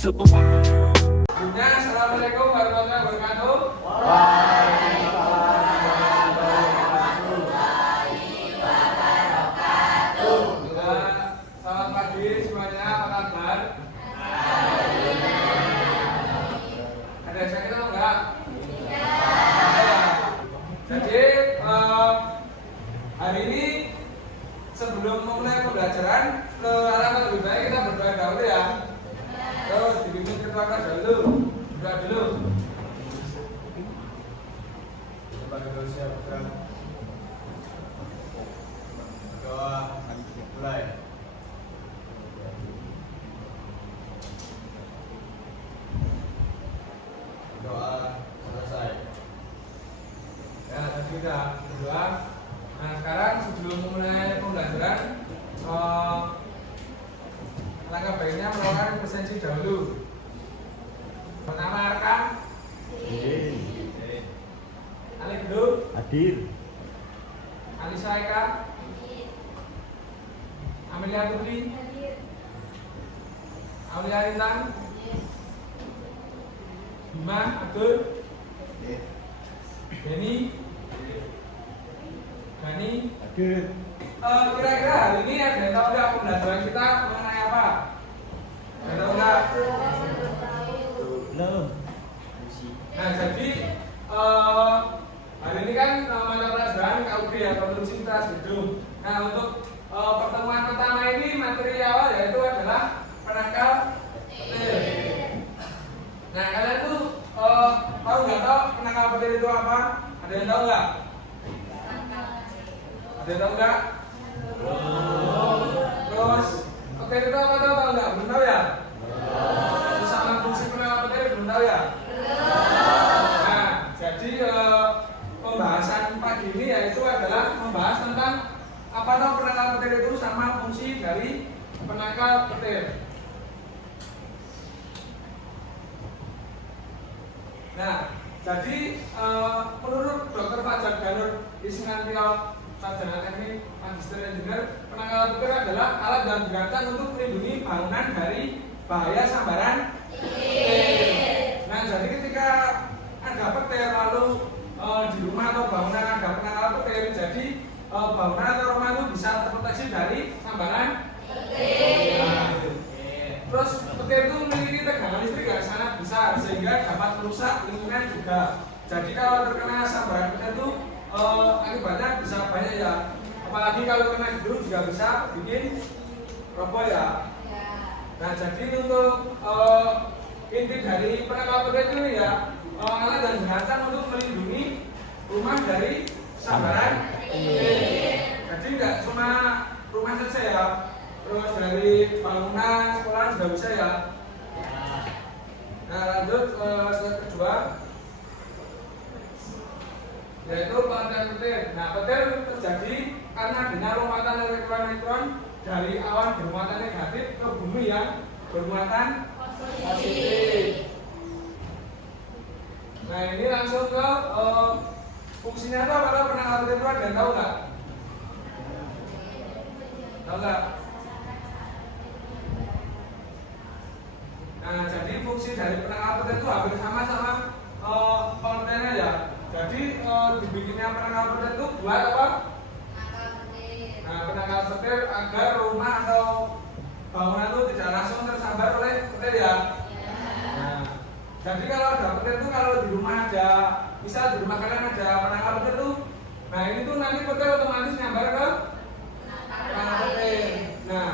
Assalamualaikum warahmatullahi wabarakatuh. Selamat pagi semuanya, apa kabar? Ada yang sakit atau enggak? Jadi hari ini sebelum memulai pembelajaran alangkah lebih baik kita berdoa dahulu ya. Terus dipimpin keluarga dulu, berdoa dulu. Coba dulu siap, doa mulai. Doa selesai. Ya, tadi kita berdoa. Nah, sekarang sebelum memulai pembelajaran, langkah baiknya melakukan presensi dahulu. Pertama rekan. Ali Gedung. Hadir. Alisa Eka. Amelia Putri. Aulia Rintang. Bima Abdul. Denny. Gani. Hadir. Kira-kira hari ini ada yang tahu nggak pembelajaran kita mengenai apa? Ada tahu nggak? Belum. Nah, jadi hari ini kan mata pelajaran KUG ya, konstruksi tas gedung. Nah, untuk pertemuan pertama ini materi awal yaitu adalah penangkal petir. Nah, kalian tuh tahu nggak tahu penangkal petir itu apa? Ada yang tahu nggak? Ada yang tahu nggak? Terus petir itu apa tahu nggak? Belum tahu ya? Terus sama fungsi penangkal petir belum tahu ya? Nah, jadi pembahasan pagi ini yaitu adalah membahas tentang apa tahu penangkal petir itu sama fungsi dari penangkal petir. Nah, jadi menurut Dr. Fajar Danur Isnantio, sarjana teknik magister engineer, penangkal petir adalah alat yang dirancang untuk melindungi bangunan dari bahaya sambaran petir. Nah, jadi ketika ada petir lalu di rumah atau bangunan ada penangkal petir, jadi bangunan atau rumah itu bisa terproteksi dari sambaran petir. Nah, terus petir itu memiliki tegangan listrik yang sangat besar sehingga dapat merusak lingkungan juga. Jadi kalau terkena sambaran petir itu akibatnya bisa banyak ya. Apalagi kalau kena gedung juga bisa bikin roboh ya. Nah, jadi untuk inti dari penangkal petir ini ya, alat yang dirancang untuk melindungi rumah dari sambaran petir. Jadi nggak cuma rumah saja ya, terus dari bangunan sekolah juga bisa ya. Nah, lanjut slide kedua, yaitu pengertian petir. Nah, petir terjadi karena adanya lompatan elektron-elektron dari awan bermuatan negatif ke bumi yang bermuatan positif. Nah, ini langsung ke fungsinya itu apa? Penangkal petir itu ada yang tahu nggak? Tahu nggak? Nah, jadi fungsi dari penangkal petir itu hampir sama pengertiannya ya. Jadi dibikinnya penangkal petir itu buat apa? Nah, penangkal petir agar rumah atau bangunan itu tidak langsung tersambar oleh petir ya. Nah, jadi kalau ada petir itu, kalau di rumah ada, misal di rumah kalian ada penangkal petir itu, nah ini tuh nanti petir otomatis nyambar ke penangkal petir. Nah,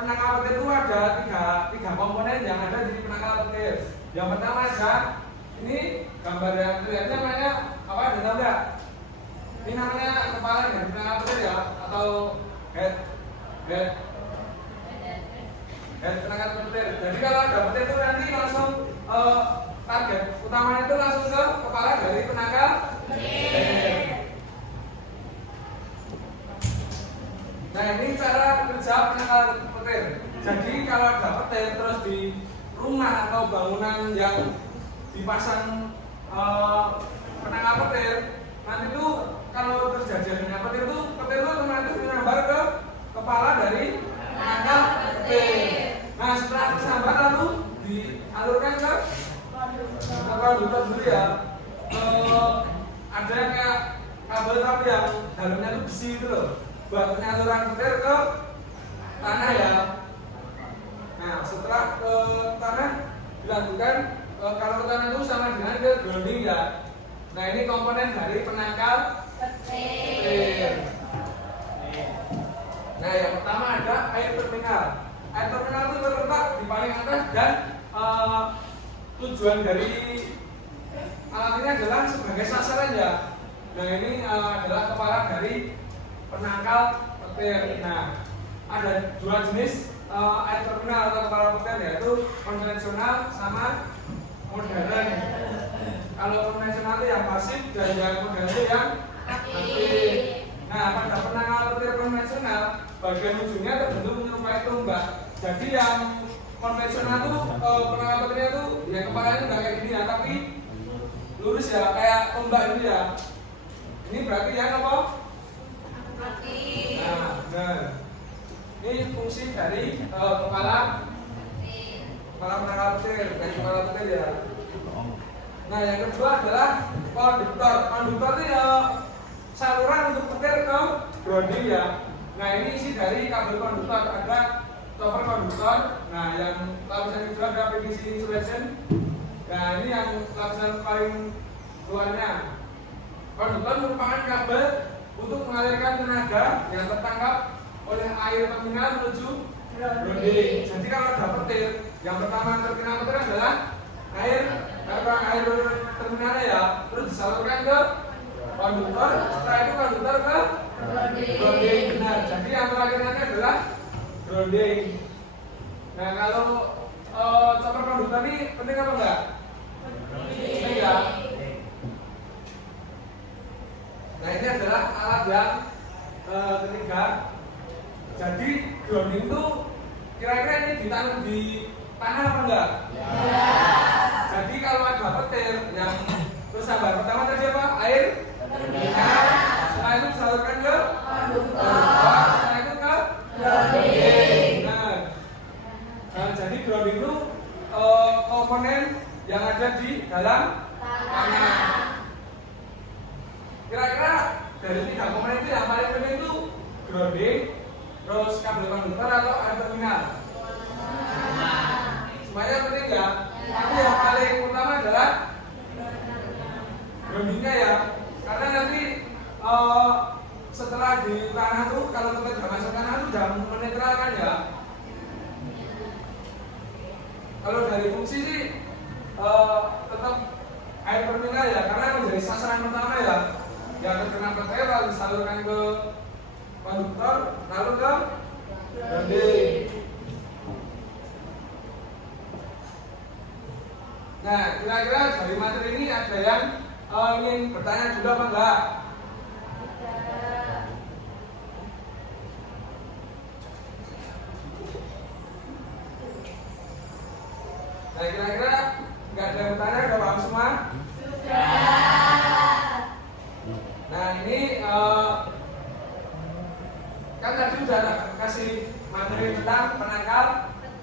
penangkal petir itu ada tiga komponen yang ada di penangkal petir. Yang pertama ada ini gambar yang terlihat namanya apa? Ada tahu nggak? Ini namanya kepala dari penangkal petir ya, atau head penangkal petir. Jadi kalau ada petir itu nanti langsung target utamanya itu langsung ke kepala dari penangkal petir. Nah, ini cara kerja penangkal petir. Jadi kalau ada petir terus di rumah atau bangunan yang dipasang penangkal petir, nanti itu kalau terjadi adanya petir itu otomatis menyambar ke kepala dari penangkal petir. Nah, setelah tersambar lalu saluran petir ke tanah ya. Nah, setelah ke tanah dilanjutkan kalau ke tanah itu sama dengan ke grounding ya. Nah, ini komponen dari penangkal petir. Nah, yang pertama ada air terminal. Air terminal itu terletak di paling atas dan tujuan dari alat ini adalah sebagai sasaran ya. Nah, ini adalah kepala dari penangkal petir. Nah, ada dua jenis air terminal atau kepala petir, yaitu konvensional sama modern. Kalau konvensional itu yang pasif dan yang modern itu yang aktif. Nah, pada penangkal petir konvensional bagian ujungnya terbentuk menyerupai tombak. Jadi yang konvensional itu penangkal petirnya itu ya kepalanya nggak kayak gini ya, tapi lurus ya, kayak tombak ini ya. Ini berarti yang apa? Nah, benar. Ini fungsi dari kepala penangkal petir, dan kepala petir ya. Nah, yang kedua adalah konduktor. Konduktor ini saluran untuk petir ke grounding ya. Nah, ini isi dari kabel konduktor, ada chopper konduktor. Nah, yang lapisan kedua ada PVC insulation. Nah, ini yang lapisan paling luarnya. Konduktor merupakan kabel untuk mengalirkan tenaga yang tertangkap oleh air terminal menuju grounding. Jadi kalau ada petir, yang pertama terkena petir adalah air terminalnya ya, terus disalurkan ke konduktor. Setelah itu konduktor ke grounding. Nah, jadi yang terakhir nanti adalah grounding. Nah, kalau chopper konduktor ini penting apa enggak? Penting ya. Nah, ini adalah alat yang ketiga. Jadi grounding itu kira-kira ini ditanam di tanah apa enggak? Ya. Jadi kalau ada petir yang terus sabar pertama tadi apa? Air terminal. Setelah itu disalurkan ke konduktor. Setelah itu ke grounding. Nah, jadi grounding itu komponen yang ada di dalam tanah. Kira-kira dari tiga komponen itu yang paling penting itu grounding, terus kabel konduktor atau air terminal? Semuanya penting ya. Tapi yang paling utama adalah groundingnya ya. Karena nanti setelah di tanah tuh kalau kita sudah masuk tanah itu sudah menetralkan ya. Kalau dari fungsi sih tetap air terminal ya, karena menjadi sasaran pertama ya. Yang terkena petir lalu disalurkan ke konduktor, lalu ke grounding. Nah, kira-kira dari materi ini ada yang ingin bertanya juga apa enggak? Nah, kira-kira nggak ada yang bertanya, udah paham semua? Nah, ini kan tadi udah kasih materi tentang penangkal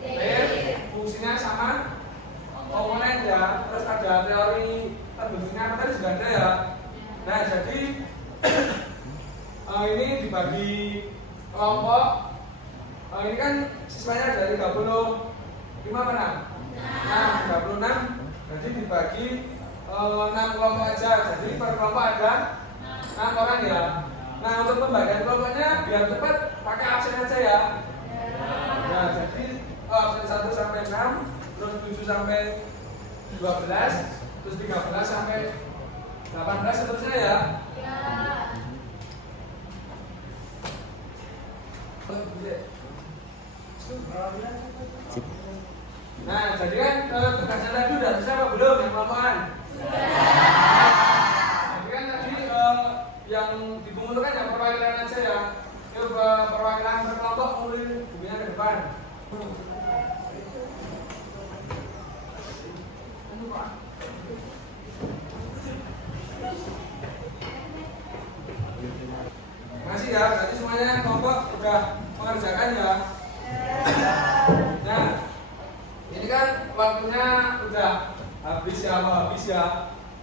petir, fungsinya sama komponen ya, terus ada teori terbentuknya tadi juga ada ya. Nah, jadi ini dibagi kelompok. Ini kan siswanya dari 35 mana? 36. Jadi dibagi 6 kelompok aja. Jadi per kelompok ada 6 orang ya. Nah, untuk pembagian kelompoknya biar cepat pakai absen aja ya. Nah, jadi absen 1 sampai 6, terus 7 sampai 12, terus 13 sampai 18 seterusnya ya. Nah, jadi kan tugasnya tadi udah bisa apa belum yang kelompokan? Jadi kan tadi yang dipungut kan yang perwakilan aja ya. Itu perwakilan berkelompok mulai bukunya ke depan. Masih ya, berarti semuanya kelompok udah mengerjakan ya. Nah, ini kan waktunya udah habis ya.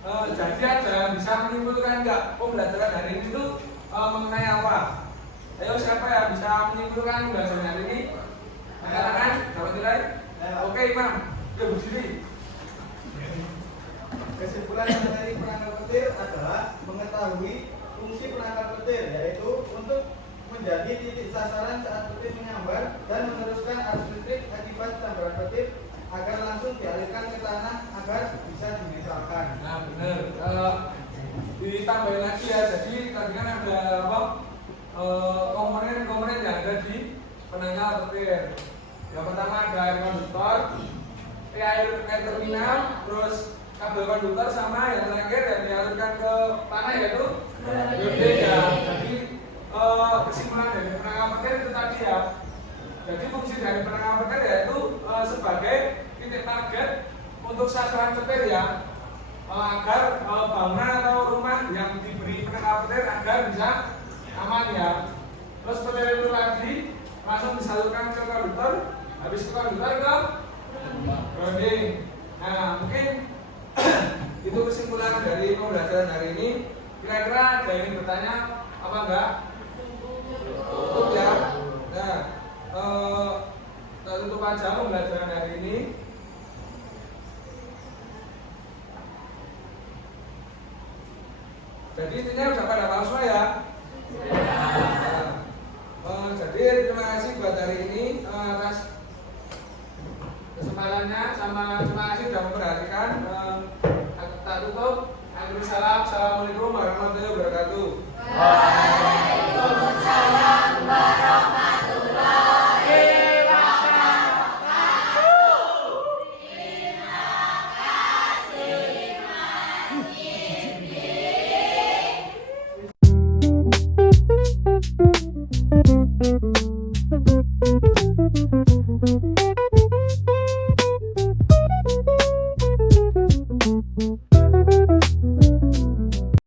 Jadi ada yang bisa menyimpulkan enggak pembelajaran hari ini itu mengenai apa? Ayo siapa ya bisa menyimpulkan pembahasan hari ini? Angkat tangan, dapat nilai? Oke Imam, ya berdiri. Kesimpulan dari perangkat petir adalah mengetahui fungsi perangkat petir, yaitu untuk menjadi titik sasaran saat petir menyambar dan meneruskan arus listrik akibat sambaran petir agar langsung dialirkan ke tanah agar bisa dimisalkan. Nah benar, ditambahin lagi ya, jadi tadi kan ada apa komponen-komponen yang ada di penangkal petir. Yang pertama ada air konduktor, air terminal, terus kabel konduktor, sama yang terakhir yang dialirkan ke tanah yaitu diode ya. Jadi kesimpulan dari penangkal petir itu tadi ya. Jadi fungsi dari penangkal petir yaitu sebagai titik target untuk sasaran petir ya, agar bangunan atau rumah yang diberi penangkal petir agar bisa aman ya. Terus petir itu tadi langsung disalurkan ke konduktor, habis ke konduktor ke grounding. Nah mungkin itu kesimpulan dari pembelajaran hari ini. Kira-kira ada yang ingin bertanya apa enggak? Tutup ya. Nah, kita tutup aja pembelajaran hari ini. Jadi intinya udah pada tahu